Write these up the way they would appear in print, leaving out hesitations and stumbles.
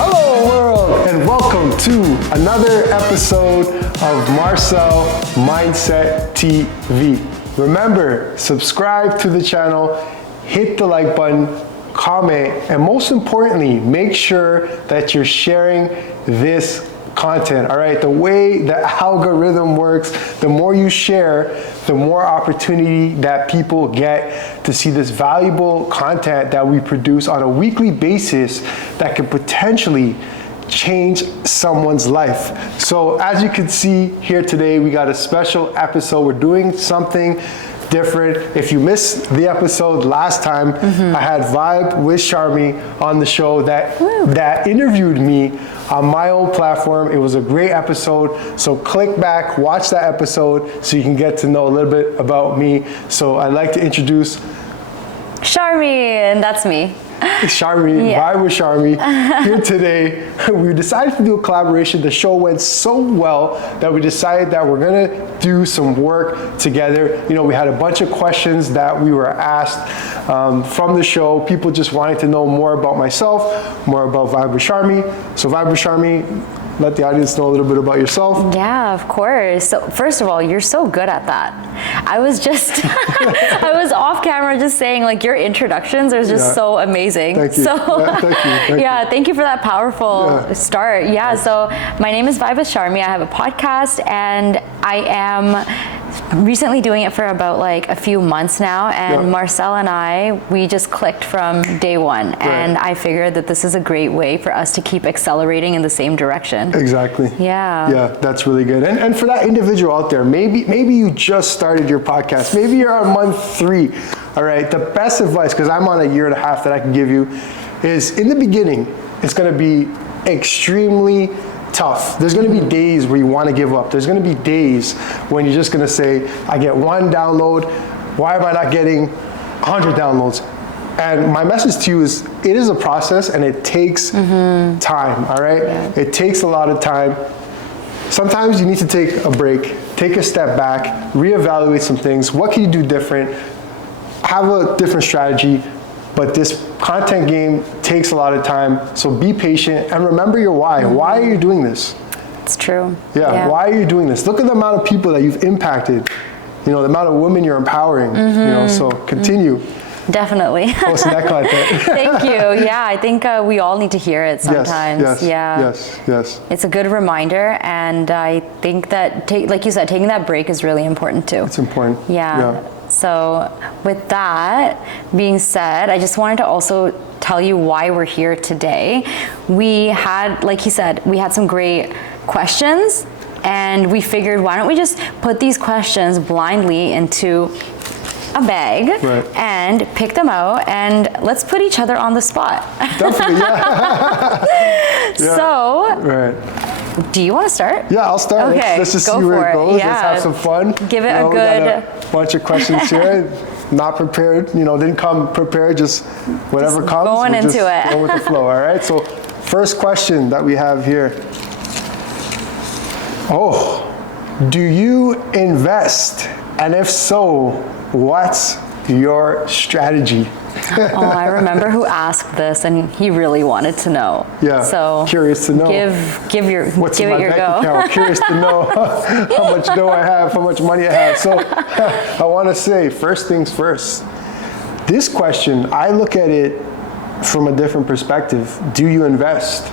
Hello world, and welcome to another episode of Marcel Mindset TV. Remember, subscribe to the channel, hit the like button, comment, and most importantly, make sure that you're sharing this content, all right? The way the algorithm works, the more you share, the more opportunity that people get to see this valuable content that we produce on a weekly basis that could potentially change someone's life. So as you can see here today, we got a special episode. We're doing something different. If you missed the episode last time, I had Vibe with Sharmi on the show that interviewed me on my own platform. It was a great episode. So click back, watch that episode so you can get to know a little bit about me. So I'd like to introduce Sharmi, and that's me. Sharmi, Vibe with Sharmi, here today. We decided to do a collaboration. The show went so well that we decided that we're gonna do some work together. You know, we had a bunch of questions that we were asked from the show, people just wanting to know more about myself, more about Vibe with Sharmi. So Vibe with Sharmi, let the audience know a little bit about yourself. Yeah, of course. So first of all, you're so good at that. I was just, I was off camera just saying like your introductions are just so amazing. Thank you. So Thank you. for that powerful start. Yeah, so my name is Vibe with Sharmi. I have a podcast and I am recently doing it for about like a few months now, and Marcel and I, we just clicked from day one, and I figured that this is a great way for us to keep accelerating in the same direction. Exactly. Yeah, that's really good. And for that individual out there, maybe you just started your podcast, maybe you're on month 3. All right, the best advice, because I'm on a 1.5 years that I can give you, is in the beginning it's going to be extremely tough. There's going to be days where you want to give up. There's going to be days when you're just going to say, I get 1 download, why am I not getting 100 downloads? And my message to you is, it is a process and it takes time, all right? It takes a lot of time. Sometimes you need to take a break, take a step back, reevaluate some things. What can you do different? Have a different strategy. But this content game takes a lot of time, so be patient and remember your why. Why are you doing this? it's true. Why are you doing this? Look at the amount of people that you've impacted, you know, the amount of women you're empowering, you know, so continue. Definitely. Posting that content. Thank you. Yeah, I think we all need to hear it sometimes. Yes. It's a good reminder, and I think that, like you said, taking that break is really important too. It's important. Yeah. So with that being said, I just wanted to also tell you why we're here today. We had, like he said, we had some great questions, and we figured, why don't we just put these questions blindly into a bag and pick them out, and let's put each other on the spot. Definitely, So, do you want to start? Yeah, I'll start. Okay, let's just see where it goes. Let's have some fun. Give it a good... We got a bunch of questions here. Not prepared, you know, didn't come prepared, just whatever just comes. Going into it. Go with the flow, all right? So, first question that we have here. Do you invest? And if so, what's your strategy? I remember who asked this, and he really wanted to know. Yeah. So curious to know. Give it your go. Account? Curious to know how much dough I have, how much money I have. So I want to say, first things first. This question, I look at it from a different perspective. Do you invest?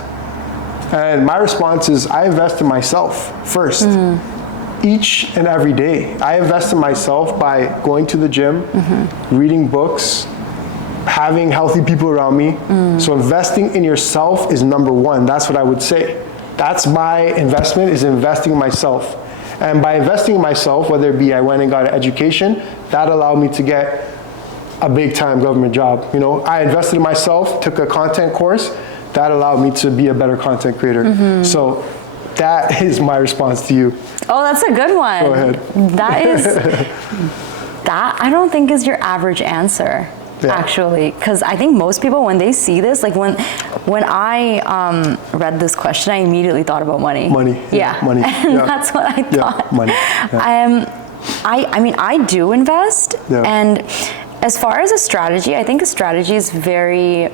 And my response is, I invest in myself first. Each and every day. I invest in myself by going to the gym, reading books, having healthy people around me. So investing in yourself is number 1. That's what I would say. That's my investment, is investing in myself. And by investing in myself, whether it be I went and got an education, that allowed me to get a big time government job. You know, I invested in myself, took a content course, that allowed me to be a better content creator. So that is my response to you. Oh, that's a good one. Go ahead. That I don't think is your average answer, actually, because I think most people, when they see this, like when I read this question, I immediately thought about money. Money. Money. And that's what I thought. Money. I mean, I do invest, and as far as a strategy, I think a strategy is very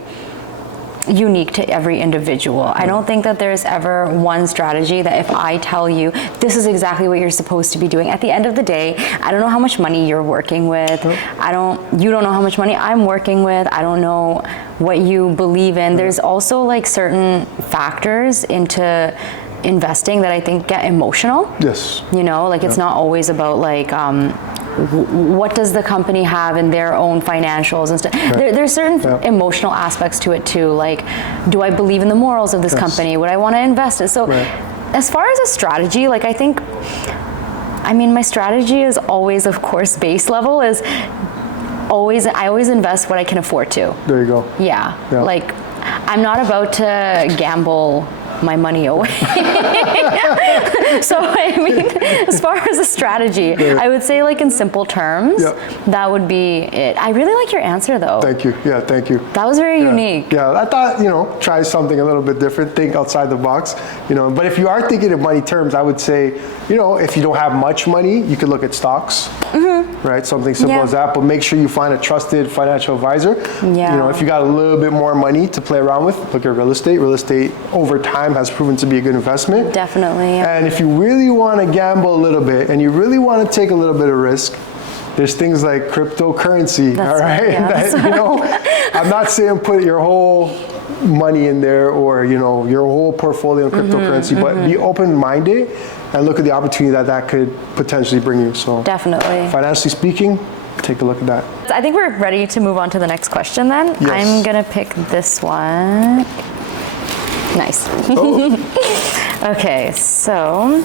unique to every individual. I don't think that there's ever one strategy that if I tell you this is exactly what you're supposed to be doing, at the end of the day, I don't know how much money you're working with. You don't know how much money I'm working with. I don't know what you believe in. There's also like certain factors into investing that I think get emotional. Yes. You know, like it's not always about like what does the company have in their own financials and stuff. There's certain emotional aspects to it too. Like, do I believe in the morals of this company? Would I want to invest in? So as far as a strategy, like I think, I mean, my strategy is always, of course, base level is I always invest what I can afford to. There you go. Yeah. Like, I'm not about to gamble my money away. So I mean, as far as a strategy, I would say like in simple terms, that would be it. I really like your answer though. Thank you. Yeah, thank you. That was very unique. Yeah, I thought, you know, try something a little bit different, think outside the box, you know, but if you are thinking in money terms, I would say, you know, if you don't have much money, you could look at stocks, right? Something simple as that, but make sure you find a trusted financial advisor. You know, if you got a little bit more money to play around with, look at real estate. Real estate over time has proven to be a good investment. Definitely. And if you really want to gamble a little bit and you really want to take a little bit of risk, there's things like cryptocurrency, all right? That, you know, I'm not saying put your whole money in there or, you know, your whole portfolio in cryptocurrency, but be open-minded and look at the opportunity that that could potentially bring you. So definitely. Financially speaking, take a look at that. I think we're ready to move on to the next question then. Yes. I'm gonna pick this one. Nice. Okay, so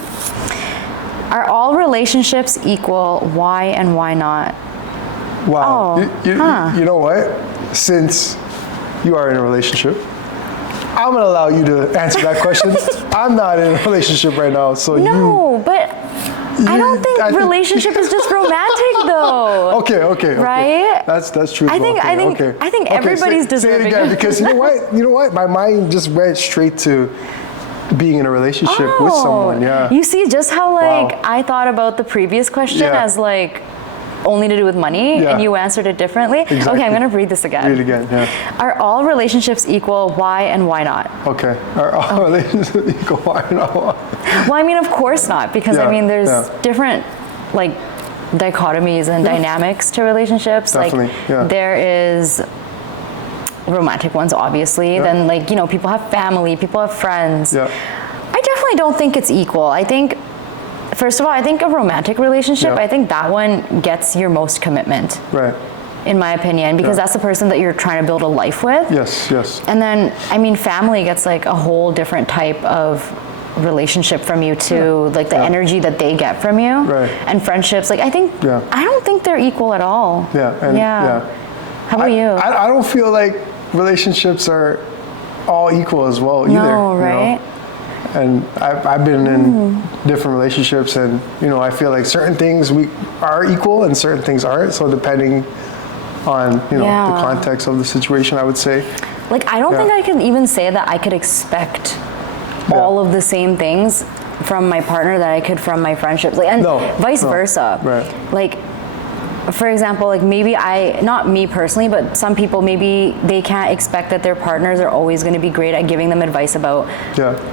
are all relationships equal? Why and why not? Wow. You know what? Since you are in a relationship, I'm gonna allow you to answer that question. I'm not in a relationship right now, so but I don't think relationship is just romantic though. Okay. Right? That's true. I think everybody's deserving. Say it again, because you know what? My mind just went straight to being in a relationship with someone. Yeah. You see just how like I thought about the previous question as like only to do with money, and you answered it differently. Exactly. Okay, I'm gonna read this again. Read it again. Yeah. Are all relationships equal? Why and why not? Okay. Are all relationships equal? Why not? Well, I mean, of course not, because I mean, there's different like dichotomies and dynamics to relationships. Definitely. Like there is romantic ones, obviously. Then like, you know, people have family, people have friends. I definitely don't think it's equal. I think, first of all, I think a romantic relationship, I think that one gets your most commitment. Right. In my opinion, because that's the person that you're trying to build a life with. Yes. And then, I mean, family gets like a whole different type of relationship from you too, like the energy that they get from you. Right. And friendships, like I think, I don't think they're equal at all. How about you? I don't feel like relationships are all equal as well either. No, right? You know? And I've been in different relationships, and you know, I feel like certain things we are equal and certain things aren't. So depending on the context of the situation, I would say. Like I don't think I can even say that I could expect all of the same things from my partner that I could from my friendships, like, and vice versa. Right. Like, for example, like maybe not me personally, but some people, maybe they can't expect that their partners are always going to be great at giving them advice about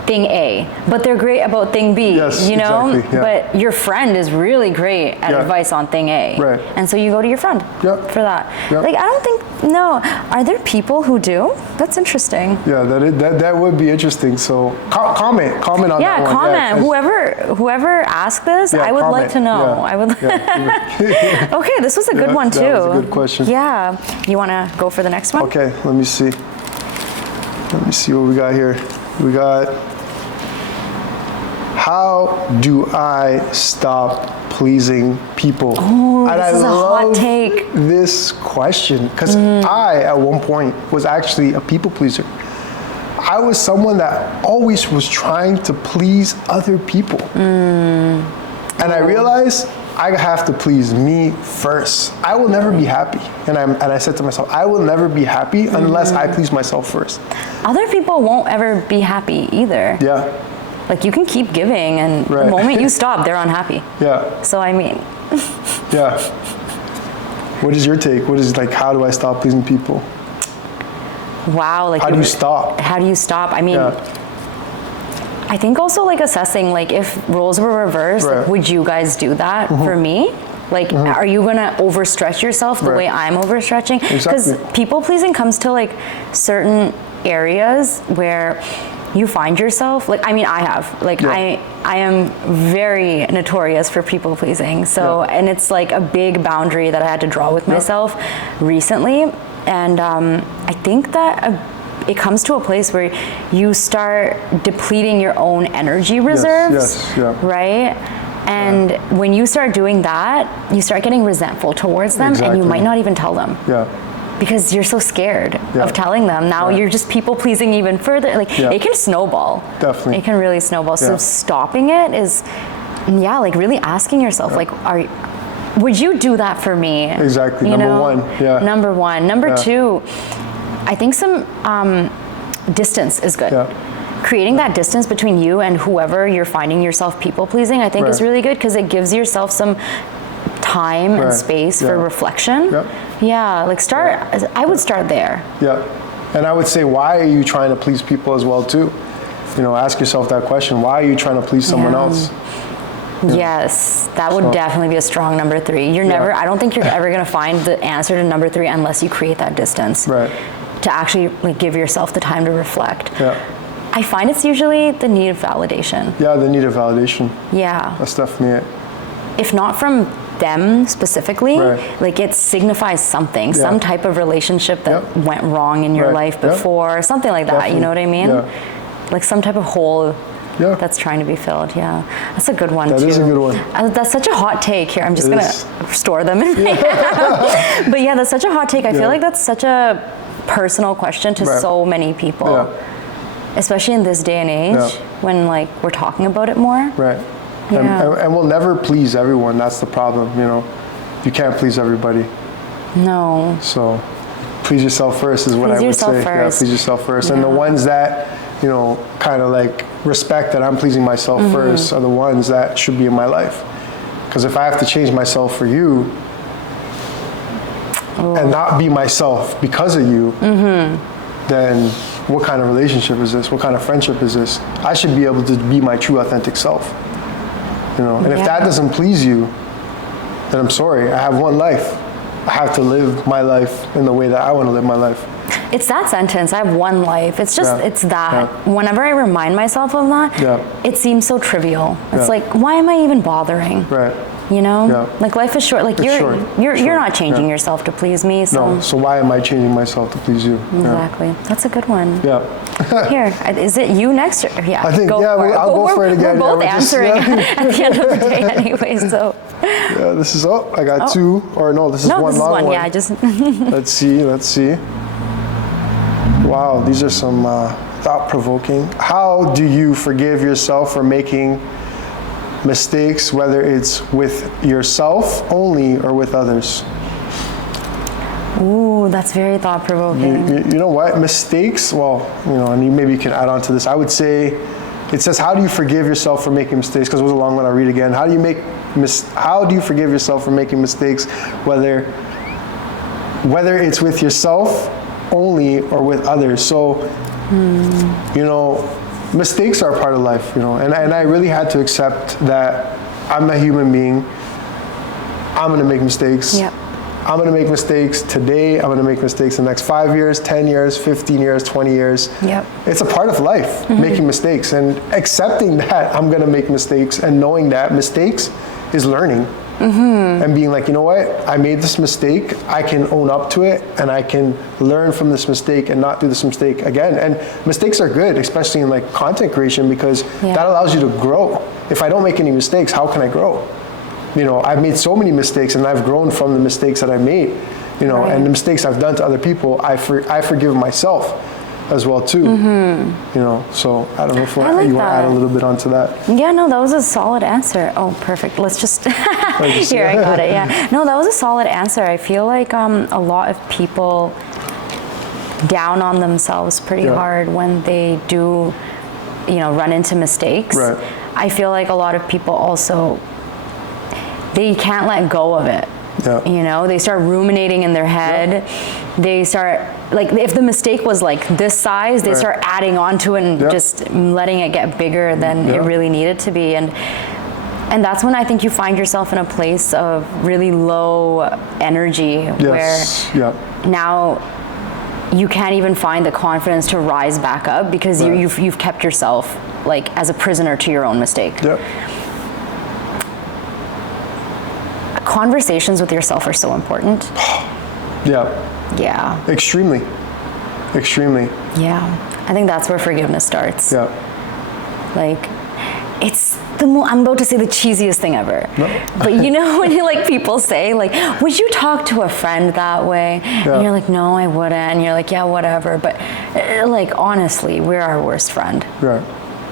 thing A, but they're great about thing B, you know? Exactly, but your friend is really great at advice on thing A. Right. And so you go to your friend for that. Like, I don't think, are there people who do? That's interesting. Yeah, that would be interesting. So comment on that one. Yeah, comment. Whoever asked this, I would like to know. I would. Okay, this was a good one too. That was a good question. Yeah. You want to go for the next one? Okay, let me see. Let me see what we got here. We got, how do I stop pleasing people? Oh, this is a hot take. This question, because I, at one point, was actually a people pleaser. I was someone that always was trying to please other people. And I realized I have to please me first. I will never be happy. And I said to myself, I will never be happy unless I please myself first. Other people won't ever be happy either. Yeah. Like you can keep giving, and the moment you stop, they're unhappy. Yeah. So I mean. What is your take? What is, like, how do I stop pleasing people? wow, like how do you stop? How do you stop? I mean, I think also like assessing, like if roles were reversed, like, would you guys do that for me? Like, are you gonna overstretch yourself the way I'm overstretching? Because people pleasing comes to like certain areas where you find yourself, like, I mean, I have, like, I am very notorious for people pleasing. So, and it's like a big boundary that I had to draw with myself recently. And I think that it comes to a place where you start depleting your own energy reserves, right? And when you start doing that, you start getting resentful towards them, and you might not even tell them. Because you're so scared of telling them. Now you're just people pleasing even further. Like it can snowball. Definitely. It can really snowball. So stopping it is, like really asking yourself, like, would you do that for me? Exactly. Number one. Number one. Number two, I think some distance is good. Creating that distance between you and whoever you're finding yourself people pleasing, I think is really good, because it gives yourself some time and space for reflection. Like I would start there. And I would say, why are you trying to please people as well too? You know, ask yourself that question. Why are you trying to please someone else? Yes, that would definitely be a strong number three. You're never, I don't think you're ever gonna find the answer to number three unless you create that distance. To actually like give yourself the time to reflect. I find it's usually the need of validation. The need of validation. That's definitely it. If not from them specifically, like it signifies something, some type of relationship that went wrong in your life before, something like that, Definitely. you know what I mean? Like some type of hole that's trying to be filled. That's a good one too. That is a good one. That's such a hot take here. I'm just gonna store them in my head. But that's such a hot take. I feel like that's such a personal question to so many people. Especially in this day and age when like we're talking about it more. And we'll never please everyone. That's the problem, you know. You can't please everybody. No. So please yourself first is what I would say. Please yourself first. And the ones that, you know, kind of like respect that I'm pleasing myself first are the ones that should be in my life. Because if I have to change myself for you and not be myself because of you, then what kind of relationship is this? What kind of friendship is this? I should be able to be my true authentic self. You know, and if that doesn't please you, then I'm sorry. I have one life. I have to live my life in the way that I want to live my life. It's that sentence, I have one life. It's just, it's that. Whenever I remind myself of that, it seems so trivial. It's like, why am I even bothering? You know, like life is short. Like you're not changing yourself to please me. So. No. So why am I changing myself to please you? Exactly. That's a good one. Here, is it you next? I think I'll go for it again. We're both answering at the end of the day, anyway. So. This is I got two, or no, this is one this long is one. one. Yeah, just. Let's see. Wow, these are some thought-provoking. How do you forgive yourself for making mistakes, whether it's with yourself only or with others? Ooh, that's very thought-provoking. You know what? Mistakes, well, you know, I mean, maybe you can add on to this. I would say, it says, how do you forgive yourself for making mistakes? Because it was a long one, I'll read again. How do you forgive yourself for making mistakes, whether it's with yourself only or with others? So, you know, mistakes are a part of life, you know, and I really had to accept that I'm a human being. I'm going to make mistakes. I'm going to make mistakes today. I'm going to make mistakes in the next 5 years, 10 years, 15 years, 20 years. It's a part of life, making mistakes, and accepting that I'm going to make mistakes and knowing that mistakes is learning. And being like, you know what, I made this mistake, I can own up to it, and I can learn from this mistake and not do this mistake again. And mistakes are good, especially in like content creation, because that allows you to grow. If I don't make any mistakes, how can I grow? You know, I've made so many mistakes, and I've grown from the mistakes that I made, you know, and the mistakes I've done to other people, I forgive myself as well too. You know, so I don't know if you want to add a little bit onto that. No, that was a solid answer. Oh, perfect. Let's just here, I got it. No, that was a solid answer. I feel like a lot of people down on themselves pretty hard when they do, you know, run into mistakes. I feel like a lot of people also, they can't let go of it. Yeah. You know, they start ruminating in their head. They start, like, if the mistake was like this size, they start adding on to it and just letting it get bigger than it really needed to be. And that's when I think you find yourself in a place of really low energy where now you can't even find the confidence to rise back up because you've kept yourself like as a prisoner to your own mistake. Conversations with yourself are so important. Yeah. Extremely. Yeah. I think that's where forgiveness starts. Like, it's I'm about to say the cheesiest thing ever. But you know when like people say like, would you talk to a friend that way? And you're like, no, I wouldn't. And you're like, yeah, whatever. But like, honestly, we're our worst friend.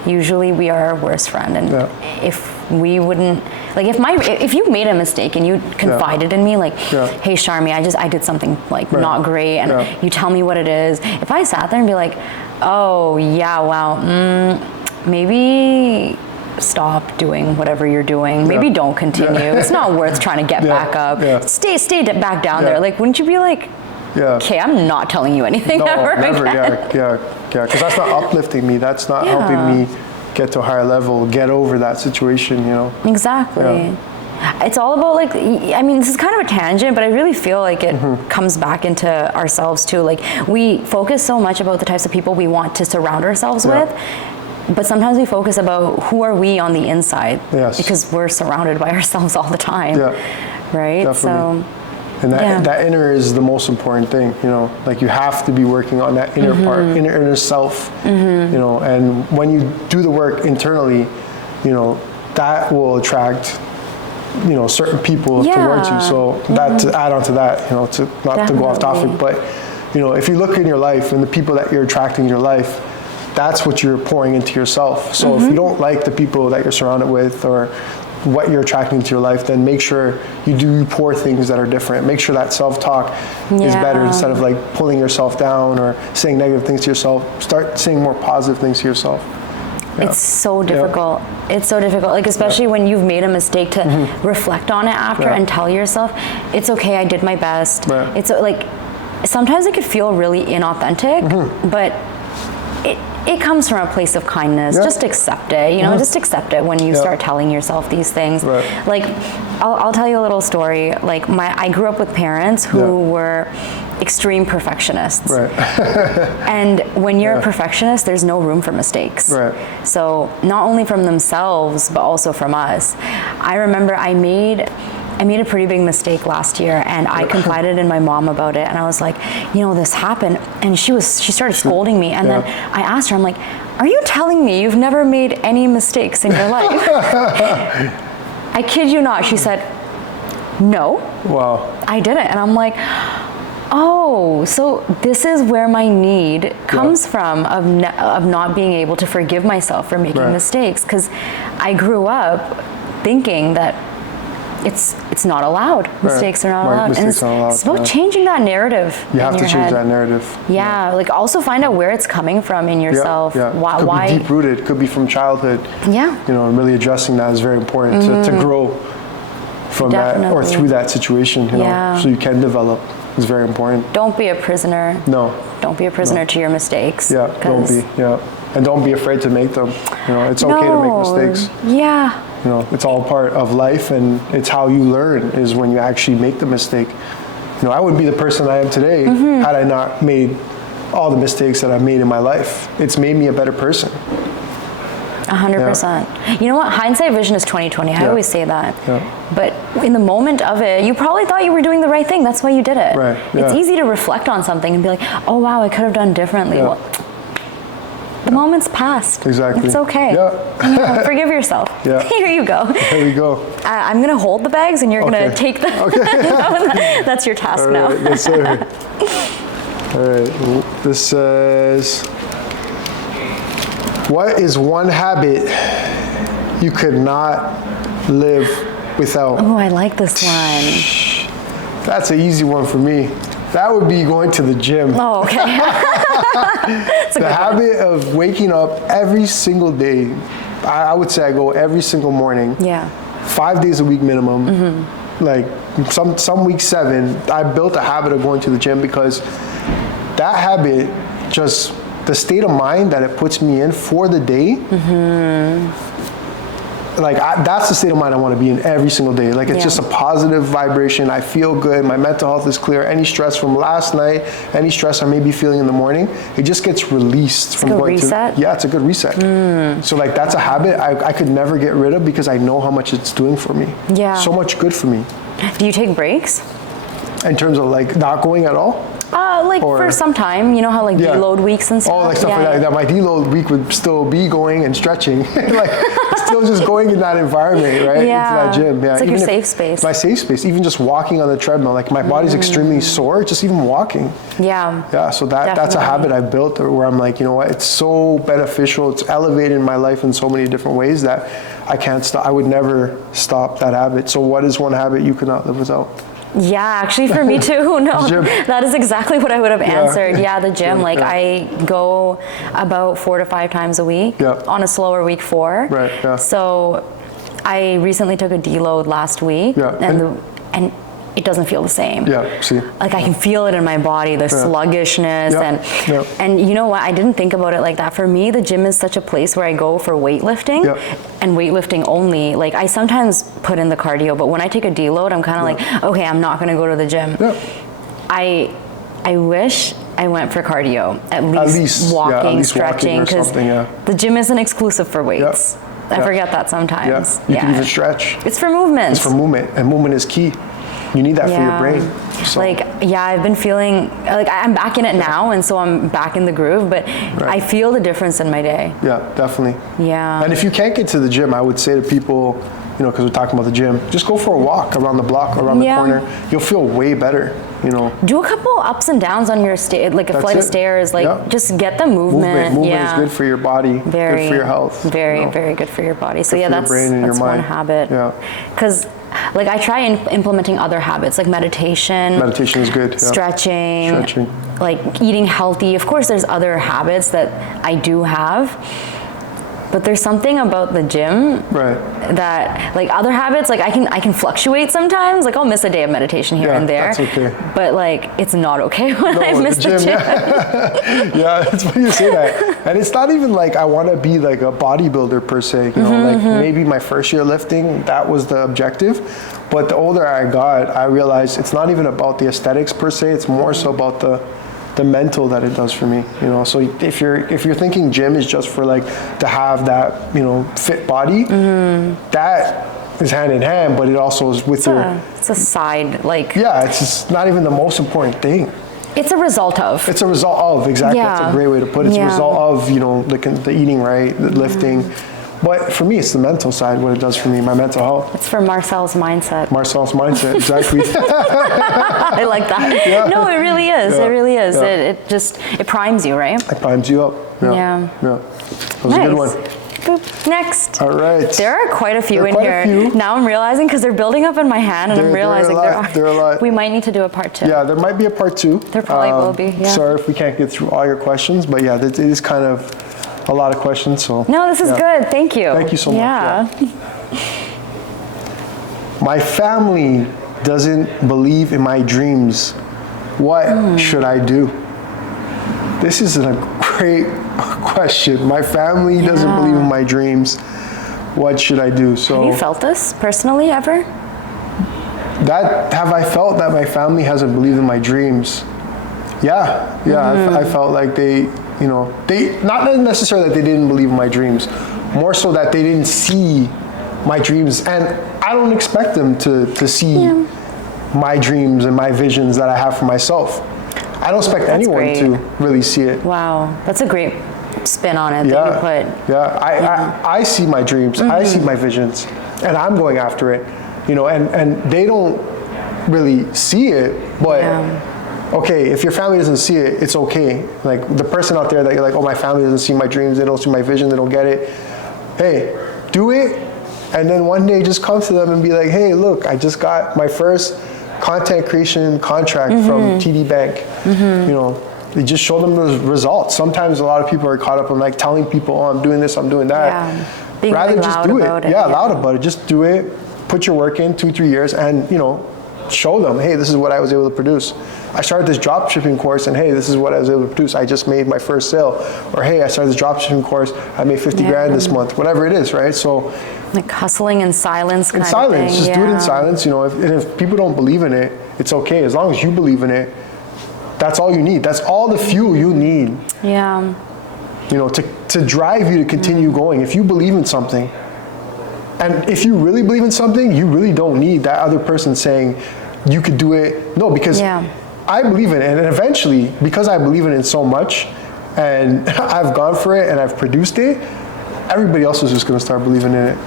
Usually we are our worst friend. And if we wouldn't, like if you made a mistake and you confided in me, like, hey Sharmi, I did something like not great, and you tell me what it is. If I sat there and be like, oh yeah, wow, maybe stop doing whatever you're doing. Maybe don't continue. It's not worth trying to get back up. Stay back down there. Like, wouldn't you be like, okay, I'm not telling you anything ever again. Because that's not uplifting me. That's not helping me get to a higher level, get over that situation, you know? Exactly. It's all about like, I mean, this is kind of a tangent, but I really feel like it comes back into ourselves too. Like, we focus so much about the types of people we want to surround ourselves with, but sometimes we focus about who are we on the inside, because we're surrounded by ourselves all the time, right? Definitely. So, and that inner is the most important thing, you know, like you have to be working on that inner part, inner self, you know, and when you do the work internally, you know, that will attract, you know, certain people towards you. So that, to add on to that, you know, to not to go off topic, but, you know, if you look in your life and the people that you're attracting in your life, that's what you're pouring into yourself. So if you don't like the people that you're surrounded with or what you're attracting to your life, then make sure you pour things that are different. Make sure that self-talk is better instead of like pulling yourself down or saying negative things to yourself. Start saying more positive things to yourself. It's so difficult. It's so difficult. Like, especially when you've made a mistake to reflect on it after and tell yourself, it's okay, I did my best. It's like, sometimes it could feel really inauthentic, but it comes from a place of kindness. Just accept it, you know, just accept it when you start telling yourself these things. Like, I'll tell you a little story. Like, I grew up with parents who were extreme perfectionists. And when you're a perfectionist, there's no room for mistakes. So not only from themselves, but also from us. I remember I made a pretty big mistake last year, and I confided in my mom about it, and I was like, you know, this happened, and she started scolding me, and then I asked her, I'm like, are you telling me you've never made any mistakes in your life? I kid you not. She said, no. I didn't. And I'm like, oh, so this is where my need comes from of not being able to forgive myself for making mistakes, because I grew up thinking that it's not allowed. Mistakes are not allowed. And it's about changing that narrative. You have to change that narrative. Like, also find out where it's coming from in yourself. Why? Could be deep rooted. Could be from childhood. You know, really addressing that is very important to grow from that or through that situation. You know, so you can develop. It's very important. Don't be a prisoner. Don't be a prisoner to your mistakes. Don't be. And don't be afraid to make them. You know, it's okay to make mistakes. You know, it's all part of life, and it's how you learn is when you actually make the mistake. You know, I wouldn't be the person I am today had I not made all the mistakes that I've made in my life. It's made me a better person. 100%. You know what? Hindsight vision is 20/20. I always say that. But in the moment of it, you probably thought you were doing the right thing. That's why you did it. It's easy to reflect on something and be like, oh wow, I could have done differently. Well, the moment's passed. It's okay. Forgive yourself. Here you go. Here we go. I'm going to hold the bags and you're going to take them. That's your task now. Yes, sir. All right. This says, what is one habit you could not live without? Oh, I like this one. That's an easy one for me. That would be going to the gym. Oh, okay. The habit of waking up every single day. I would say I go every single morning. 5 days a week minimum. like some weeks 7, I built a habit of going to the gym because that habit, just the state of mind that it puts me in for the day, like that's the state of mind I want to be in every single day. Like it's just a positive vibration. I feel good. My mental health is clear. Any stress from last night, any stress I may be feeling in the morning, it just gets released from going reset? to. Yeah, it's a good reset. So like that's a habit I could never get rid of because I know how much it's doing for me. Yeah. So much good for me. Do you take breaks? In terms of like not going at all? Like for some time, you know how like deload weeks and stuff? Oh, like stuff like that. My deload week would still be going and stretching. Like still just going in that environment, right? Yeah. Into that gym. Yeah. It's like your safe space. My safe space. Even just walking on the treadmill. Like my body's extremely sore, just even walking. Yeah. Yeah, so that's a habit I've built where I'm like, you know what, it's so beneficial. It's elevated my life in so many different ways that I can't stop. I would never stop that habit. So what is one habit you could not live without? Yeah, actually for me too. No, that is exactly what I would have answered. Yeah, the gym. Like I go about 4 to 5 times a week. On a slower week 4. Right. Yeah. So I recently took a deload last week, and it doesn't feel the same. Yeah. See. Like I can feel it in my body, the sluggishness, and you know what? I didn't think about it like that. For me, the gym is such a place where I go for weightlifting, and weightlifting only. Like I sometimes put in the cardio, but when I take a deload, I'm kind of like, okay, I'm not gonna go to the gym. I wish I went for cardio, at least walking, stretching, because the gym isn't exclusive for weights. I forget that sometimes. You can even stretch. It's for movement. It's for movement, and movement is key. You need that for your brain. So. Like, I've been feeling, like I'm back in it now, and so I'm back in the groove, but I feel the difference in my day. Yeah, definitely. Yeah. And if you can't get to the gym, I would say to people, you know, because we're talking about the gym, just go for a walk around the block, around the corner. You'll feel way better, you know. Do a couple ups and downs on your like a flight of stairs, like just get the movement. Movement is good for your body, good for your health. Very very good for your body. So that's one habit. Yeah. Because like I try implementing other habits like meditation. Meditation is good. Stretching. Like eating healthy. Of course, there's other habits that I do have. But there's something about the gym that, like other habits, like I can fluctuate sometimes. Like I'll miss a day of meditation here and there. That's okay. But like it's not okay when I miss the gym. Yeah, it's funny you say that. And it's not even like I want to be like a bodybuilder per se. You know, like maybe my first year lifting, that was the objective. But the older I got, I realized it's not even about the aesthetics per se. It's more so about the mental that it does for me, you know. So if you're thinking gym is just for like to have that, you know, fit body, that is hand in hand, but it also is with it's a side, like it's just not even the most important thing. It's a result of. It's a result of, exactly. That's a great way to put it. It's a result of, you know, the eating right, the lifting. But for me, it's the mental side, what it does for me, my mental health. It's for Marcel's mindset. Marcel's mindset, exactly. I like that. Yeah. No, it really is. It really is. Yeah. It primes you, right? It primes you up. Yeah. That was a good one. Boop. Next. All right. There are quite a few in here. Now I'm realizing, because they're building up in my hand, and I'm realizing there are a lot. We might need to do a part 2. Yeah, there might be a part 2. There probably will be. Yeah. Sorry if we can't get through all your questions, but yeah, it is kind of a lot of questions. So no, this is good. Thank you. Thank you so much. Yeah. My family doesn't believe in my dreams. What should I do? This is a great question. My family doesn't believe in my dreams. What should I do? So have you felt this personally ever? Have I felt that my family hasn't believed in my dreams? Yeah. I felt like they not necessarily that they didn't believe in my dreams, more so that they didn't see my dreams, and I don't expect them to see my dreams and my visions that I have for myself. I don't expect anyone to really see it. Wow, that's a great spin on it that you put. Yeah, I see my dreams, I see my visions, and I'm going after it, you know, and they don't really see it, but okay, if your family doesn't see it, it's okay. Like the person out there that you're like, oh, my family doesn't see my dreams, they don't see my vision, they don't get it. Hey, do it, and then one day just come to them and be like, hey, look, I just got my first content creation contract from TD Bank. You know, they just show them the results. Sometimes a lot of people are caught up in like telling people, oh, I'm doing this, I'm doing that. Being rather really just loud do it. About it. Loud about it. Just do it. put your work in 2-3 years and, you know, show them, hey, this is what I was able to produce. I started this drop shipping course and hey, this is what I was able to produce. I just made my first sale. Or hey, I started this drop shipping course. I made 50 grand this month, whatever it is, right? So like hustling in silence kind of thing. In silence, just do it in silence. You know, if people don't believe in it, it's okay. As long as you believe in it, that's all you need. That's all the fuel you need. Yeah. You know, to drive you to continue going. If you believe in something, and if you really believe in something, you really don't need that other person saying you could do it. No, because I believe in it, and eventually, because I believe in it so much, and I've gone for it and I've produced it, everybody else is just going to start believing in it.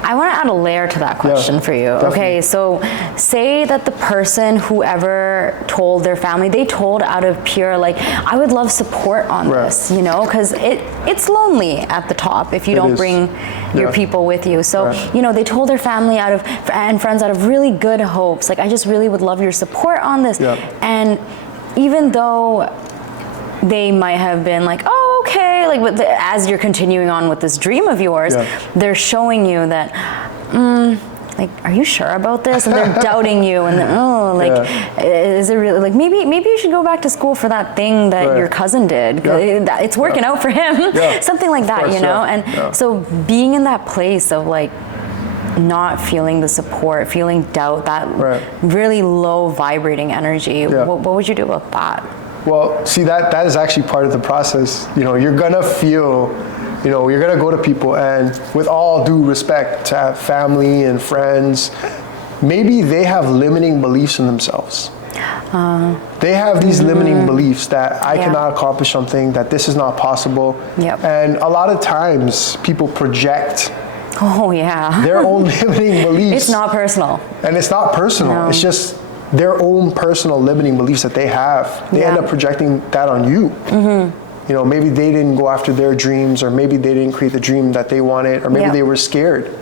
I want to add a layer to that question for you. Definitely. Okay, so say that the person, whoever told their family, they told out of pure, like, I would love support on this, you know, because it's lonely at the top if you don't bring your people with you. So, you know, they told their family and friends out of really good hopes, like, I just really would love your support on this. And even though they might have been like, oh, okay, like as you're continuing on with this dream of yours, they're showing you that, like, are you sure about this? And they're doubting you, and is it really, like, maybe you should go back to school for that thing that your cousin did. It's working out for him, something like that, you know? And so being in that place of like, not feeling the support, feeling doubt, that really low vibrating energy, what would you do about that? Well, see, that is actually part of the process. You know, you're gonna feel, you know, you're gonna go to people, and with all due respect to family and friends, maybe they have limiting beliefs in themselves. They have these limiting beliefs that I cannot accomplish something, that this is not possible. And a lot of times people project their own limiting beliefs. It's not personal. And it's not personal. No. It's just their own personal limiting beliefs that they have. They end up projecting that on you. You know, maybe they didn't go after their dreams, or maybe they didn't create the dream that they wanted, or maybe they were scared.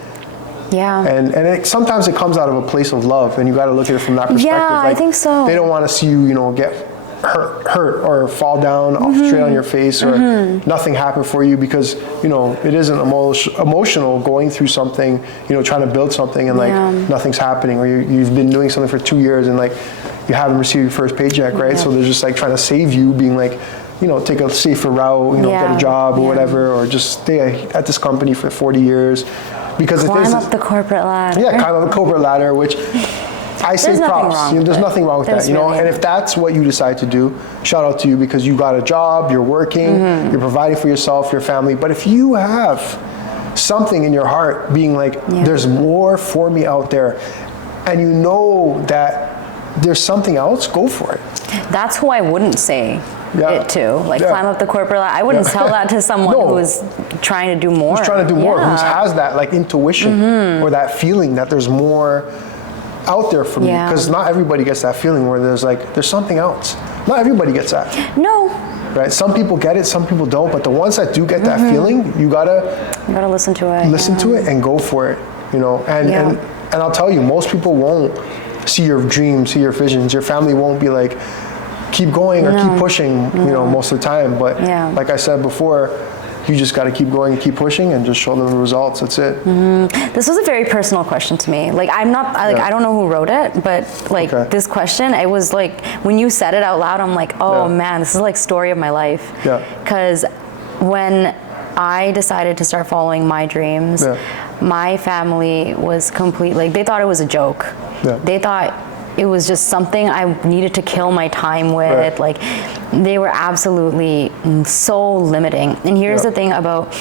And sometimes it comes out of a place of love, and you got to look at it from that perspective. Like, I think so. They don't want to see you, you know, get hurt or fall down straight on your face, or nothing happen for you, because, you know, it isn't emotional going through something, you know, trying to build something and like nothing's happening, or you've been doing something for 2 years and like you haven't received your first paycheck, right? So they're just like trying to save you, being like, you know, take a safer route, you know, get a job or whatever, or just stay at this company for 40 years. Because climb up the corporate ladder. Yeah, climb up the corporate ladder, which I say props. You know, there's nothing wrong with that, you know. And if that's what you decide to do, shout out to you, because you got a job, you're working, you're providing for yourself, your family. But if you have something in your heart being like, there's more for me out there, and you know that there's something else, go for it. That's who I wouldn't say it to. Like, climb up the corporate ladder. I wouldn't tell that to someone who's trying to do more. Who's trying to do more, who has that like intuition or that feeling that there's more out there for me, because not everybody gets that feeling where there's something else. Not everybody gets that. No. Right? Some people get it, some people don't, but the ones that do get that feeling, you gotta listen to it. Listen to it and go for it. You know, and I'll tell you, most people won't see your dreams, see your visions. Your family won't be like, keep going or keep pushing, you know, most of the time. But like I said before, you just got to keep going and keep pushing and just show them the results. That's it. This was a very personal question to me. Like, I don't know who wrote it, but like this question, it was like, when you said it out loud, I'm like, oh man, this is like story of my life. Because when I decided to start following my dreams, my family was like, they thought it was a joke. They thought it was just something I needed to kill my time with. Like, they were absolutely so limiting. And here's the thing about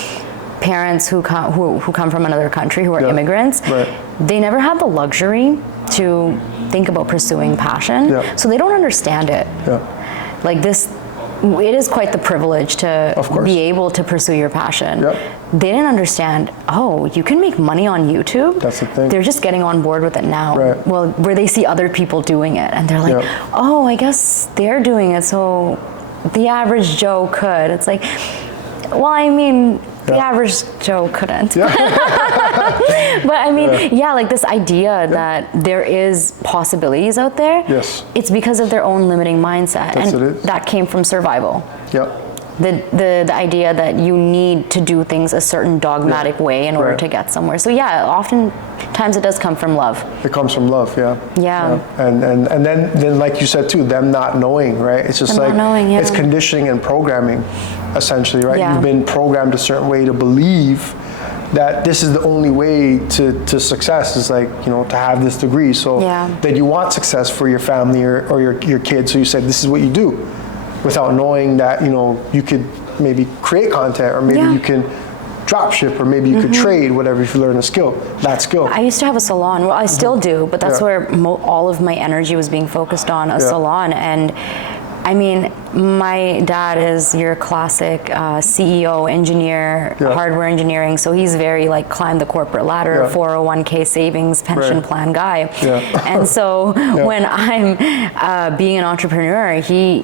parents who come from another country, who are immigrants. They never had the luxury to think about pursuing passion, so they don't understand it. Like this, it is quite the privilege to be able to pursue your passion. They didn't understand, oh, you can make money on YouTube? That's the thing. They're just getting on board with it now. Well, where they see other people doing it, and they're like, oh, I guess they're doing it, so the average Joe could. It's like, well, I mean, the average Joe couldn't. But I mean, like this idea that there is possibilities out there, it's because of their own limiting mindset. And that came from survival. the idea that you need to do things a certain dogmatic way in order to get somewhere. So yeah, oftentimes it does come from love. It comes from love, yeah. Yeah. And then like you said too, them not knowing, right? It's just Them like, not knowing, yeah. it's conditioning and programming, essentially, right? Yeah. You've been programmed a certain way to believe that this is the only way to success, is like, you know, to have this degree. So that you want success for your family or your kids. So you said, this is what you do, without knowing that, you know, you could maybe create content, or maybe you can drop ship, or maybe you could trade, whatever, if you learn a skill, that skill. I used to have a salon. Well, I still do, but that's where all of my energy was being focused on, a salon. And I mean, my dad is your classic CEO, engineer, hardware engineering. So he's very like climb the corporate ladder, 401k savings, pension plan guy. And so when I'm being an entrepreneur, he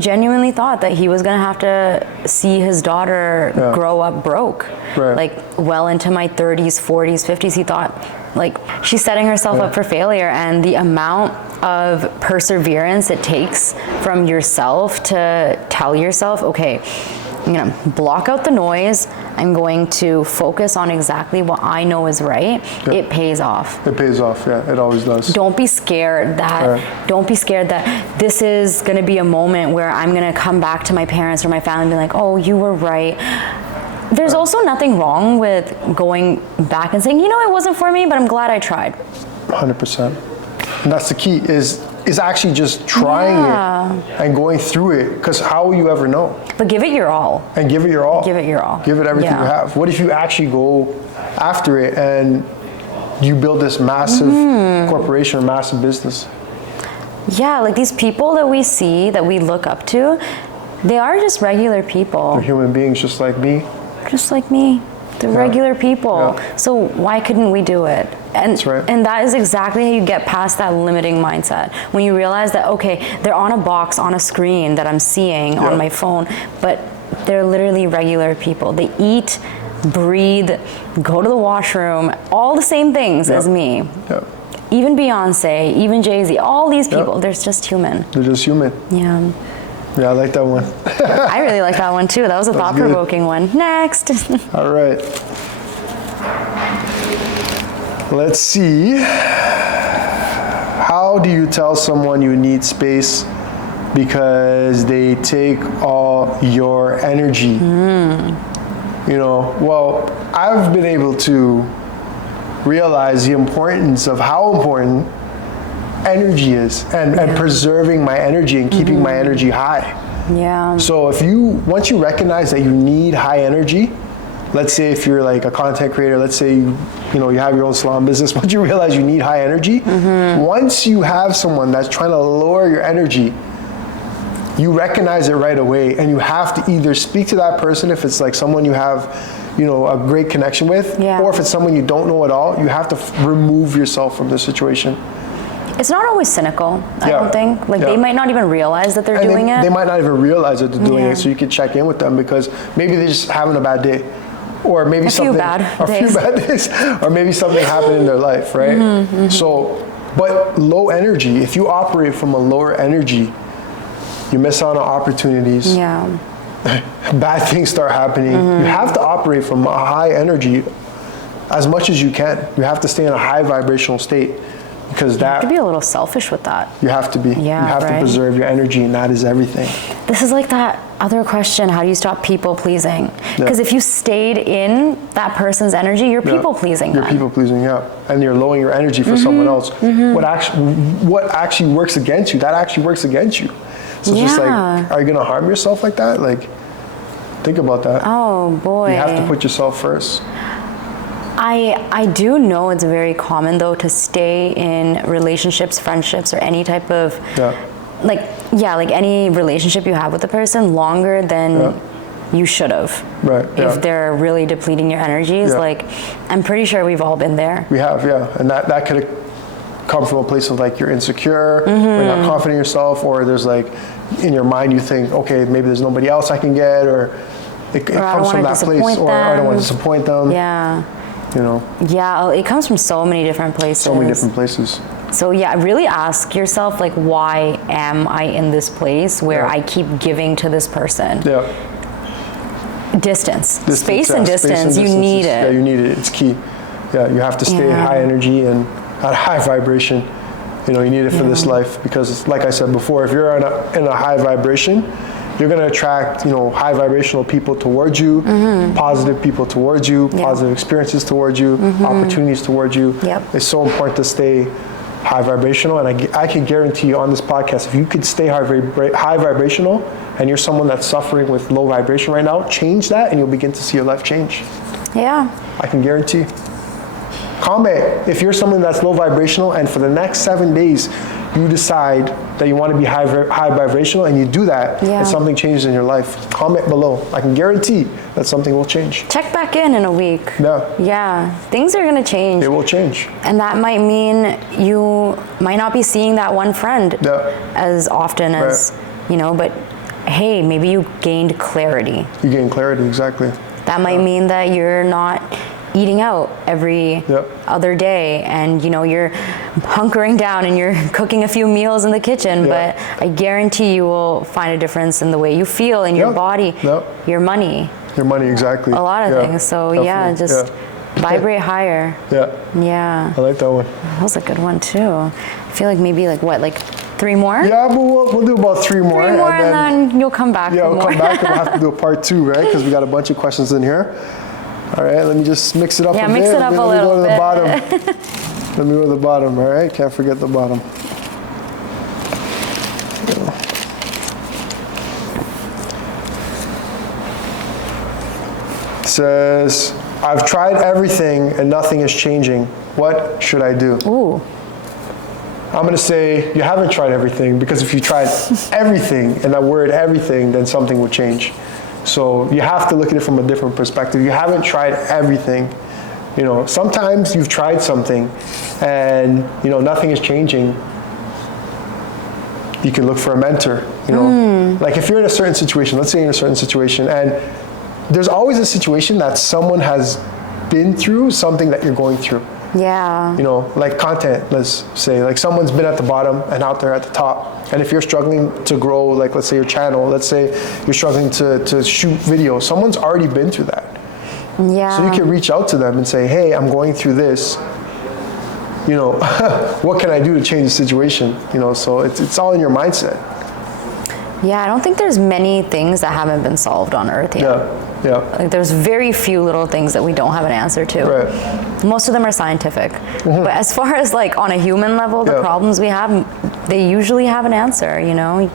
genuinely thought that he was going to have to see his daughter grow up broke. Like well into my 30s, 40s, 50s, he thought like she's setting herself up for failure. And the amount of perseverance it takes from yourself to tell yourself, okay, I'm going to block out the noise. I'm going to focus on exactly what I know is right. It pays off. It pays off, yeah. It always does. Don't be scared that this is going to be a moment where I'm going to come back to my parents or my family and be like, oh, you were right. There's also nothing wrong with going back and saying, you know, it wasn't for me, but I'm glad I tried. 100%. And that's the key, is actually just trying it and going through it, because how will you ever know? But give it your all. And give it your all. Give it your all. Give it everything you have. What if you actually go after it and you build this massive corporation or massive business? Yeah, like these people that we see, that we look up to, they are just regular people. They're human beings just like me. Just like me. They're regular people. So why couldn't we do it? And, that's right. And that is exactly how you get past that limiting mindset. When you realize that, okay, they're on a box, on a screen that I'm seeing on my phone, but they're literally regular people. They eat, breathe, go to the washroom, all the same things as me. Even Beyonce, even Jay-Z, all these people, they're just human. They're just human. Yeah. Yeah, I like that one. I really like that one too. That was a thought-provoking one. Next. All right. Let's see. How do you tell someone you need space because they take all your energy? You know, well, I've been able to realize the importance of how important energy is, and preserving my energy and keeping my energy high. Yeah. So once you recognize that you need high energy, let's say if you're like a content creator, let's say you have your own salon business, once you realize you need high energy, once you have someone that's trying to lower your energy, you recognize it right away, and you have to either speak to that person if it's like someone you have, you know, a great connection with, or if it's someone you don't know at all, you have to remove yourself from the situation. It's not always cynical, I don't think. Like they might not even realize that they're doing it. They might not even realize that they're doing it, so you can check in with them, because maybe they're just having a bad day. Or maybe a few bad days, or maybe something happened in their life, right? So, but low energy, if you operate from a lower energy, you miss out on opportunities. Bad things start happening. You have to operate from a high energy as much as you can. You have to stay in a high vibrational state, because you have to be a little selfish with that. You have to be. You have to preserve your energy, and that is everything. This is like that other question, how do you stop people pleasing? Because if you stayed in that person's energy, you're people pleasing. You're people pleasing, and you're lowering your energy for someone else. What actually works against you, that actually works against you. So it's just like, are you gonna harm yourself like that? Like, think about that. Oh boy. You have to put yourself first. I do know it's very common though to stay in relationships, friendships, or any type of like any relationship you have with a person longer than you should have. If they're really depleting your energies, like I'm pretty sure we've all been there. We have, and that could come from a place of like you're insecure, or you're not confident in yourself, or there's like in your mind you think, okay, maybe there's nobody else I can get, or it comes from that place, or I don't want to disappoint them. You know. Yeah, it comes from so many different places. So many different places. So yeah, really ask yourself, like, why am I in this place where I keep giving to this person? Yeah. Distance, space and distance, you need it. Yeah, you need it, it's key. Yeah, you have to stay high energy and at high vibration. You know, you need it for this life, because like I said before, if you're in a high vibration, you're going to attract, you know, high vibrational people towards you, positive people towards you, positive experiences towards you, opportunities towards you. It's so important to stay high vibrational, and I can guarantee you on this podcast, if you could stay high vibrational and you're someone that's suffering with low vibration right now, change that and you'll begin to see your life change. Yeah. I can guarantee. Comment if you're someone that's low vibrational and for the next 7 days you decide that you want to be high vibrational and you do that and something changes in your life. Comment below. I can guarantee that something will change. Check back in a week. Yeah, things are going to change. It will change. And that might mean you might not be seeing that one friend as often as, you know, but hey, maybe you gained clarity. You gained clarity, exactly. That might mean that you're not eating out every other day, and you know, you're hunkering down and you're cooking a few meals in the kitchen, but I guarantee you will find a difference in the way you feel, in your body, your money. Your money, exactly. A lot of things. So definitely. Just vibrate higher. Yeah. I like that one. That was a good one too. I feel like maybe like 3 more? Yeah, but we'll do about 3 more. 3 more and then you'll come back. Yeah, we'll come back and we'll have to do a part 2, right? Because we got a bunch of questions in here. All right, let me just mix it up a bit. Yeah, mix it up a little bit. Let me go to the bottom, all right? Can't forget the bottom. It says, I've tried everything and nothing is changing. What should I do? Ooh. I'm going to say you haven't tried everything, because if you tried everything, and that word everything, then something would change. So you have to look at it from a different perspective. You haven't tried everything. You know, sometimes you've tried something and, you know, nothing is changing. You can look for a mentor, you know. Like if you're in a certain situation, let's say you're in a certain situation, and there's always a situation that someone has been through something that you're going through. Yeah. You know, like content, let's say, like someone's been at the bottom and out there at the top. And if you're struggling to grow, like let's say your channel, let's say you're struggling to shoot video, someone's already been through that. Yeah. So you can reach out to them and say, hey, I'm going through this. You know, what can I do to change the situation? You know, so it's all in your mindset. Yeah, I don't think there's many things that haven't been solved on Earth yet. Yeah. Like there's very few little things that we don't have an answer to. Right. Most of them are scientific. But as far as like on a human level, the problems we have, they usually have an answer, you know.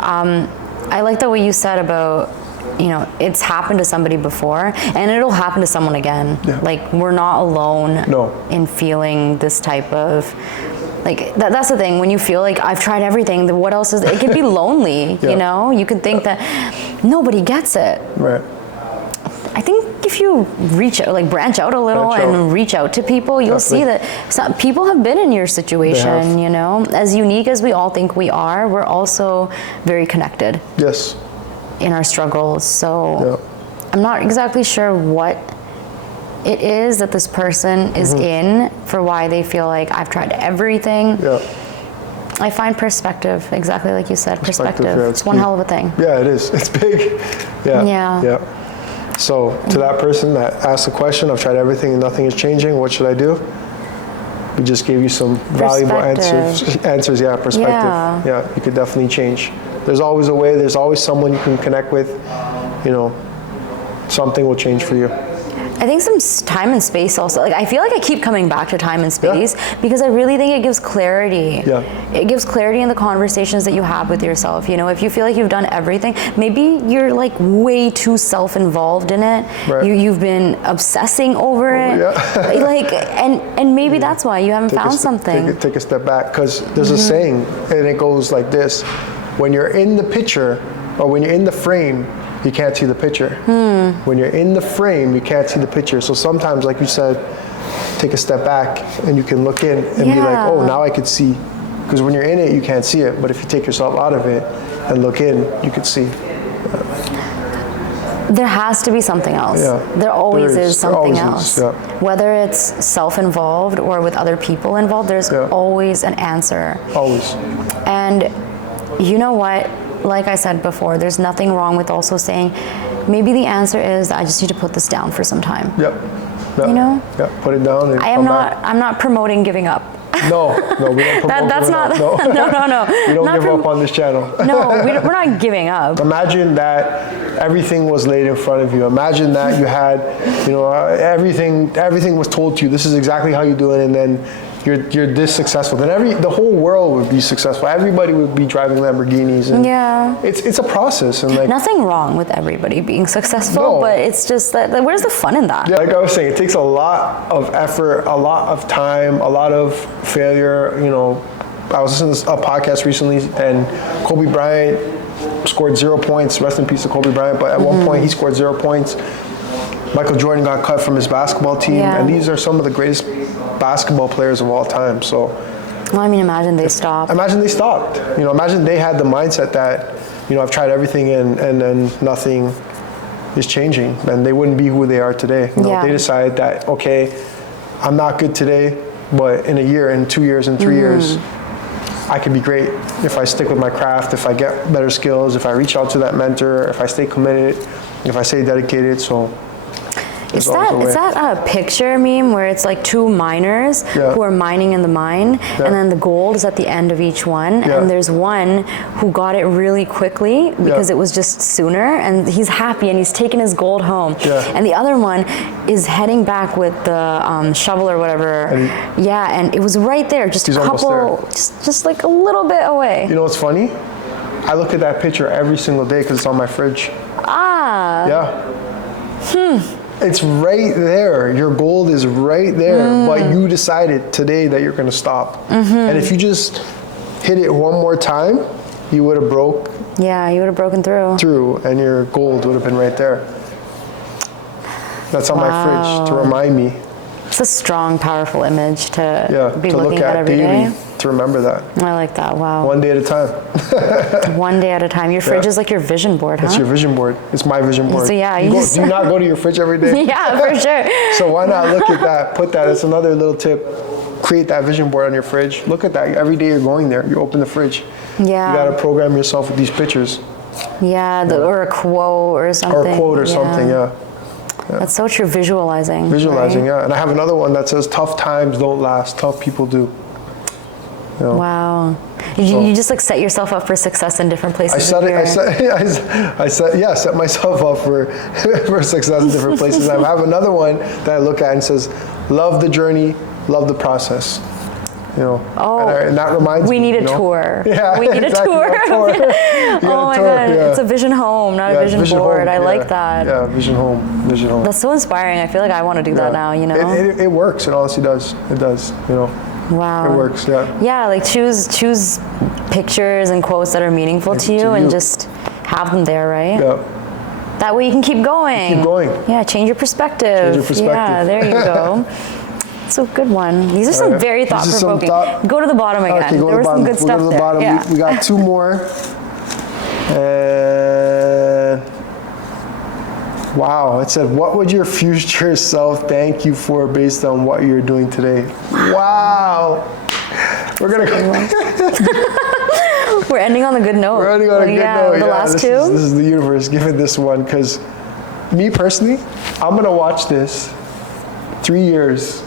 I like the way you said about, you know, it's happened to somebody before and it'll happen to someone again. Yeah. Like we're not alone in feeling this type of, like that's the thing, when you feel like I've tried everything, then what else is, it can be lonely, you know? You can think that nobody gets it. Right. I think if you reach out, like branch out a little and reach out to people, you'll see that some people have been in your situation, you know? As unique as we all think we are, we're also very connected. Yes. In our struggles. So I'm not exactly sure what it is that this person is in for why they feel like I've tried everything. Yeah. I find perspective, exactly like you said, perspective. It's one hell of a thing. Yeah, it is. It's big. Yeah. So to that person that asked the question, I've tried everything and nothing is changing, what should I do? We just gave you some valuable answers. Perspective. Yeah, you could definitely change. There's always a way, there's always someone you can connect with, you know, something will change for you. I think some time and space also. Like I feel like I keep coming back to time and space because I really think it gives clarity. Yeah. It gives clarity in the conversations that you have with yourself. You know, if you feel like you've done everything, maybe you're like way too self-involved in it. Right. You've been obsessing over it. Yeah. Like, and maybe that's why you haven't found something. Take a step back, because there's a saying, and it goes like this: when you're in the picture, or when you're in the frame, you can't see the picture. When you're in the frame, you can't see the picture. So sometimes, like you said, take a step back and you can look in and be like, oh, now I could see. Because when you're in it, you can't see it. But if you take yourself out of it and look in, you could see. There has to be something else. Yeah. There always There is is. There something always else. is, yeah. Whether it's self-involved or with other people involved, there's always an answer. Always. And you know what? Like I said before, there's nothing wrong with also saying, maybe the answer is I just need to put this down for some time. Yep. You know? Yeah, put it down and I'm not promoting giving up. No, we don't promote That's not, no. no. We don't give up on this channel. No, we're not giving up. Imagine that everything was laid in front of you. Imagine that you had, everything was told to you. This is exactly how you do it, and then you're this successful. Then the whole world would be successful. Everybody would be driving Lamborghinis. And yeah. It's a process, and nothing wrong with everybody being successful, No. but it's just that where's the fun in that? Yeah, like I was saying, it takes a lot of effort, a lot of time, a lot of failure. I was listening to a podcast recently, and Kobe Bryant scored 0 points. Rest in peace to Kobe Bryant. But at one point, he scored 0 points. Michael Jordan got cut from his basketball team, and these are some of the greatest basketball players of all time. So, well, I mean, imagine they stopped. Imagine they stopped. Imagine they had the mindset that, I've tried everything and then nothing is changing, and they wouldn't be who they are today. They decided that, okay, I'm not good today, but in a year, in 2 years, in 3 years, I could be great if I stick with my craft, if I get better skills, if I reach out to that mentor, if I stay committed, if I stay dedicated. So is that a picture meme where it's like two miners who are mining in the mine, and then the gold is at the end of each one, and there's one who got it really quickly because it was just sooner, and he's happy and he's taking his gold home, and the other one is heading back with the shovel or whatever, and it was right there, just a couple, just like a little bit away. You know what's funny? I look at that picture every single day because it's on my fridge. It's right there. Your gold is right there, but you decided today that you're going to stop. And if you just hit it one more time, you would have broke. Yeah, you would have broken through. And your gold would have been right there. That's on my fridge to remind me. It's a strong, powerful image to be looking at every daily, day. To remember that. I like that. Wow. One day at a time. One day at a time. Your fridge is like your vision board, huh? It's your vision board. It's my vision board. So yeah, do you not go to your fridge every day? Yeah, for sure. So why not look at that? Put that. It's another little tip. Create that vision board on your fridge. Look at that. Every day you're going there. You open the fridge. Yeah. You got to program yourself with these pictures. Yeah, or a quote or something. Or a quote or something. Yeah. That's so true. Visualizing. Visualizing, yeah. And I have another one that says, "Tough times don't last. Tough people do." Wow. You just like set yourself up for success in different places. set myself up for success in different places. I have another one that I look at and says, "Love the journey, love the process." And that reminds me. We need a tour. Yeah, we need a tour. Oh my God. It's a vision home, not a vision board. I like that. Yeah, vision home. That's so inspiring. I feel like I want to do that now, It works. It honestly does. It does, Wow. It works, yeah. Yeah, like choose pictures and quotes that are meaningful to you and just have them there, right? Yeah. That way you can keep going. Keep going. Yeah, change your perspective. Yeah, there you go. It's a good one. These are some very thought-provoking. Go to the bottom again. Okay, there was some good stuff go to the there. bottom. Yeah. We got two more. And wow, it said, "What would your future self thank you for based on what you're doing today?" Wow. We're gonna go. We're ending on a good note. We're ending on a good note. The last two. This is the universe giving this one, because me personally, I'm gonna watch this 3 years.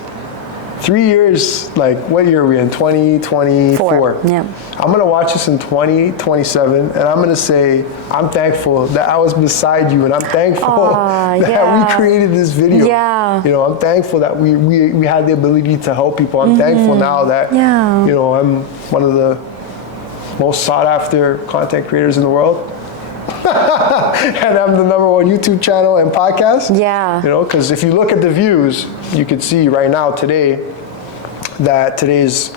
3 years, like what year are we in? 2024. Yeah. I'm gonna watch this in 2027, and I'm gonna say, I'm thankful that I was beside you, and I'm thankful that we created this video. Yeah. I'm thankful that we had the ability to help people. I'm thankful now that I'm one of the most sought after content creators in the world. And I'm the #1 YouTube channel and podcast. Yeah. Because if you look at the views, you can see right now today that today's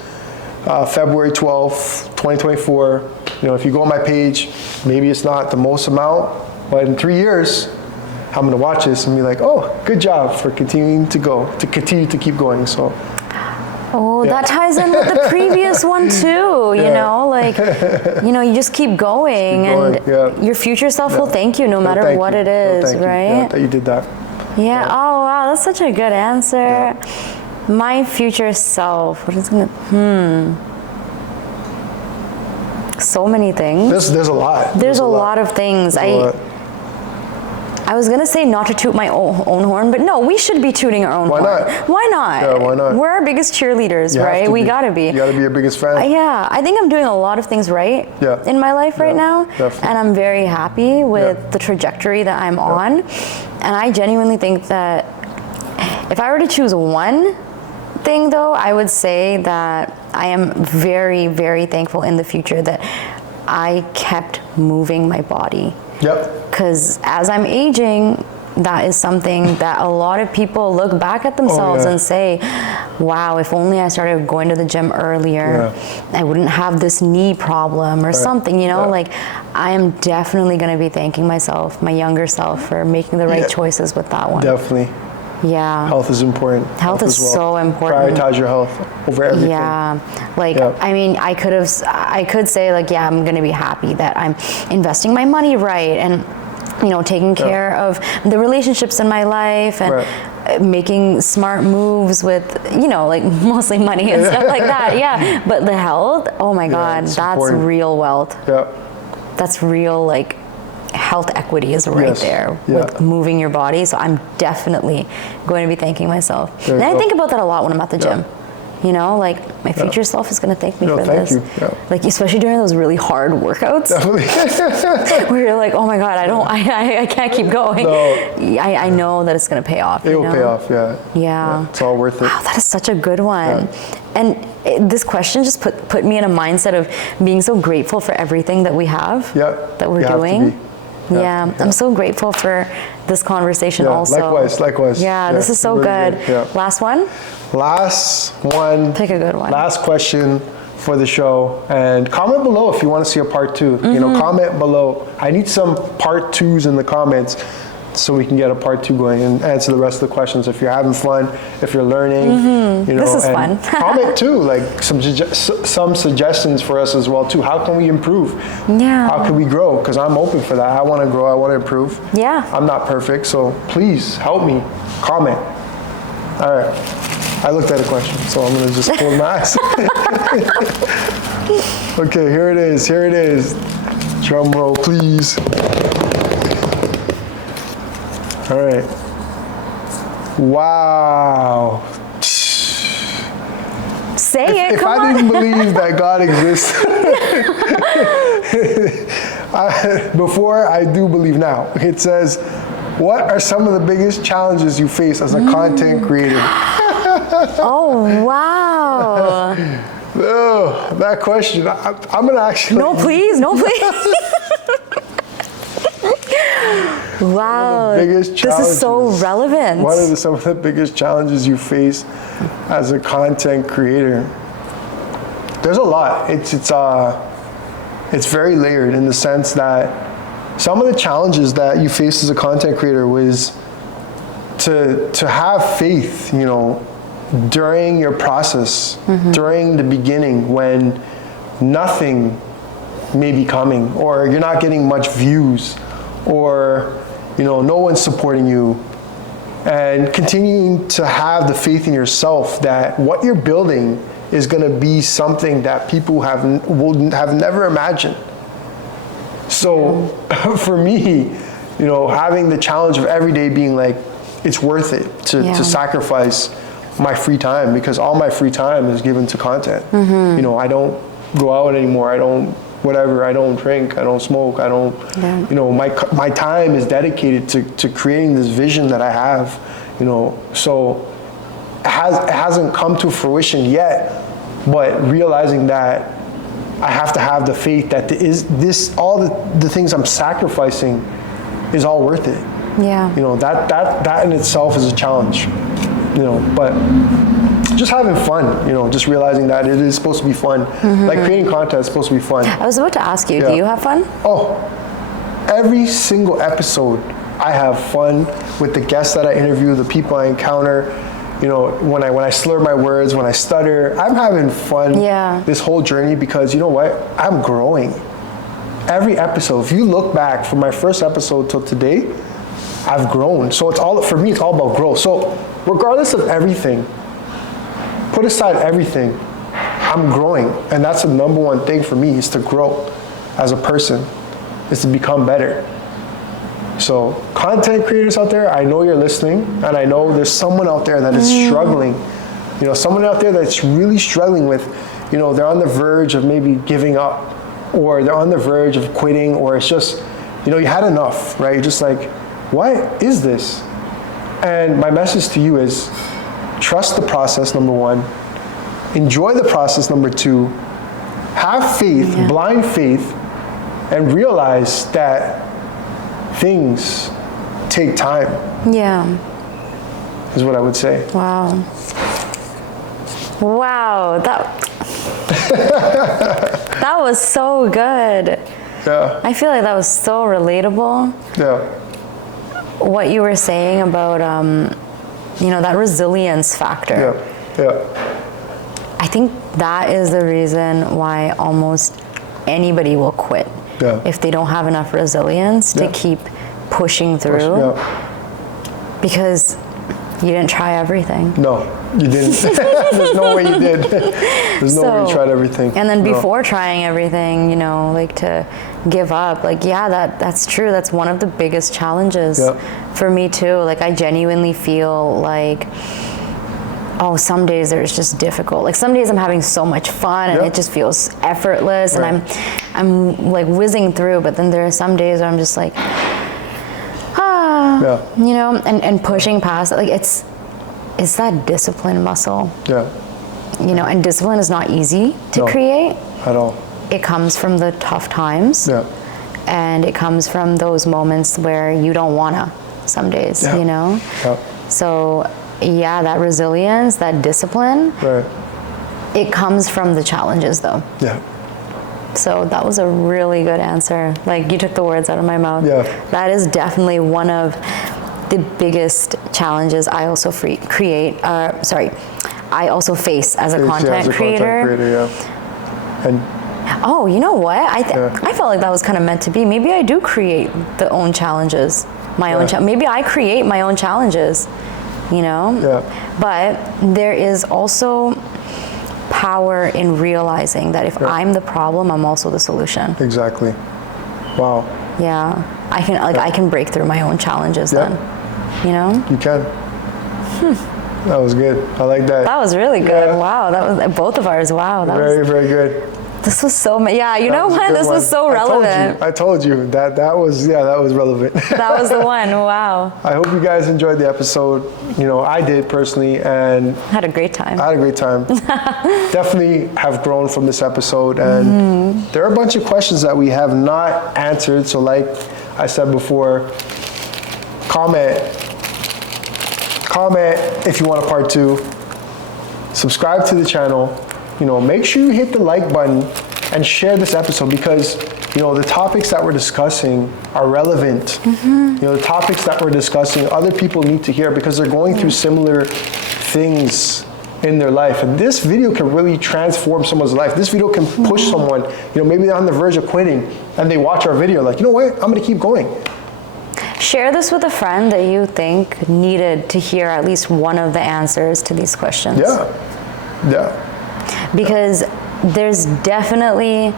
February 12th, 2024. If you go on my page, maybe it's not the most amount, but in 3 years, I'm gonna watch this and be like, oh, good job for continuing to keep going. So Oh, that ties in with the previous one too, you know, like, you know, you just keep going, and your future self will thank you no matter what it is, right? Yeah, that you did that. Yeah. Oh, wow, that's such a good answer. My future self, what is gonna, so many things. There's a lot. There's a lot of things. I was gonna say not to toot my own horn, but no, we should be tooting our own horn. Why not? Why not? Yeah, why not? We're our biggest cheerleaders, right? We gotta be. You gotta be your biggest fan. Yeah, I think I'm doing a lot of things right in my life right now, definitely. and I'm very happy with the trajectory that I'm on. And I genuinely think that if I were to choose one thing, though, I would say that I am very, very thankful in the future that I kept moving my body. Yep. Because as I'm aging, that is something that a lot of people look back at themselves and say, wow, if only I started going to the gym earlier, I wouldn't have this knee problem or something, you know, like I am definitely going to be thanking myself, my younger self, for making the right choices with that one. Definitely. Yeah. Health is important. Health is so important. Prioritize your health over everything. Yeah. Like, I mean, I could say like, yeah, I'm going to be happy that I'm investing my money right, and, you know, taking care of the relationships in my life, and making smart moves with, you know, like mostly money and stuff like that. Yeah. But the health, oh my God, that's important. Real wealth. Yeah. That's real, like, health equity is right there with moving your body. So I'm definitely going to be thanking myself. And I think about that a lot when I'm at the gym. You know, like my future self is going to thank me for this. Like, especially during those really hard workouts. Definitely. Where you're like, oh my God, I can't keep going. No. I know that it's going to pay off. It will pay off, yeah. It's all worth it. Wow, that is such a good one. And this question just put me in a mindset of being so grateful for everything that we have, that we're doing. I'm so grateful for this conversation also. Likewise. Yeah, this is so really good. Last one? Last one. Pick a good one. Last question for the show. And comment below if you want to see a part 2. You know, comment below. I need some part 2s in the comments so we can get a part 2 going and answer the rest of the questions. If you're having fun, if you're learning, you know. This is fun. Comment too, like some suggestions for us as well too. How can we improve? Yeah. How can we grow? Because I'm open for that. I want to grow. I want to improve. Yeah. I'm not perfect, so please help me. Comment. All right. I looked at a question, so I'm gonna just close my eyes. Okay, here it is. Drum roll, please. All right. Wow. Say it, if come on. I didn't believe that God exists before, I do believe now. It says, what are some of the biggest challenges you face as a content creator? Oh, wow. Oh, that question, I'm gonna actually... No, please. Wow, this is so relevant. What are some of the biggest challenges you face as a content creator? There's a lot. It's very layered in the sense that some of the challenges that you face as a content creator was to have faith, you know, during your process, during the beginning when nothing may be coming, or you're not getting much views, or, you know, no one's supporting you, and continuing to have the faith in yourself that what you're building is going to be something that people have never imagined. So for me, you know, having the challenge of every day being like, it's worth it to sacrifice my free time, because all my free time is given to content. You know, I don't go out anymore. I don't drink, I don't smoke, I don't, you know, my time is dedicated to creating this vision that I have, you know. So it hasn't come to fruition yet, but realizing that I have to have the faith that all the things I'm sacrificing is all worth it. Yeah. You know, that in itself is a challenge, you know, but just having fun, you know, just realizing that it is supposed to be fun. Like creating content is supposed to be fun. I was about to ask you, do you have fun? Oh, every single episode I have fun with the guests that I interview, the people I encounter. you know, when I slur my words, when I stutter. I'm having fun this whole journey because you know what? I'm growing. Every episode, if you look back from my first episode till today, I've grown. So for me, it's all about growth. So regardless of everything, put aside everything, I'm growing. And that's the number one thing for me, is to grow as a person, is to become better. So content creators out there, I know you're listening, and I know there's someone out there that is struggling. You know, someone out there that's really struggling with, you know, they're on the verge of maybe giving up, or they're on the verge of quitting, or it's just, you know, you had enough, right? You're just like, what is this? And my message to you is, trust the process, number one. Enjoy the process, number two. Have faith, blind faith, and realize that things take time. Yeah. Is what I would say. Wow. Wow. That was so good. Yeah. I feel like that was so relatable. Yeah. What you were saying about, you know, that resilience factor. I think that is the reason why almost anybody will quit. If they don't have enough resilience to keep pushing through. Because you didn't try everything. No, you didn't. There's no way you did. There's no way you tried everything. And then before trying everything, you know, like to give up, like, that's true. That's one of the biggest challenges for me too. Like, I genuinely feel like, oh, some days it's just difficult. Like, some days I'm having so much fun and it just feels effortless and I'm like whizzing through, but then there are some days where I'm just like, you know, and pushing past it. Like, it's that discipline muscle. You know, and discipline is not easy to create. At all. It comes from the tough times. And it comes from those moments where you don't wanna some days, you know? So, that resilience, that discipline, it comes from the challenges though. So that was a really good answer. Like, you took the words out of my mouth. That is definitely one of the biggest challenges I also I also face as a content creator. And oh, you know what? I felt like that was kind of meant to be. Maybe I do create the own challenges, my own. Maybe I create my own challenges. You know. But there is also power in realizing that if I'm the problem, I'm also the solution. Exactly. Wow. I can break through my own challenges then. You know? You can. That was good. I like that. That was really good. Wow. That was both of ours. Wow. That was very good. This was so, you know what? This was so relevant. I told you that was relevant. That was the one. Wow. I hope you guys enjoyed the episode. You know, I did personally, and had a great time. I had a great time. Definitely have grown from this episode, and there are a bunch of questions that we have not answered. So, like I said before, comment if you want a part 2. Subscribe to the channel. You know, make sure you hit the like button and share this episode, because, you know, the topics that we're discussing are relevant. You know, the topics that we're discussing, other people need to hear because they're going through similar things in their life. And this video can really transform someone's life. This video can push someone, you know, maybe they're on the verge of quitting and they watch our video like, you know what, I'm gonna keep going. Share this with a friend that you think needed to hear at least one of the answers to these questions. Because there's definitely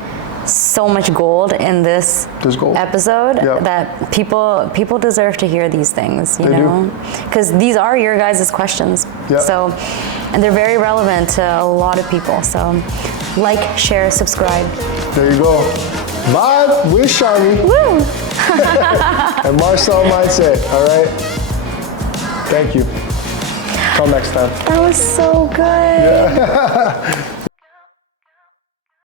so much gold in this episode that people deserve to hear these things, you know, because these are your guys' questions. So, and they're very relevant to a lot of people. So, like, share, subscribe. There you go. Vibe with Sharmi. Woo! And Marcel Mindset. All right. Thank you. Till next time. That was so good.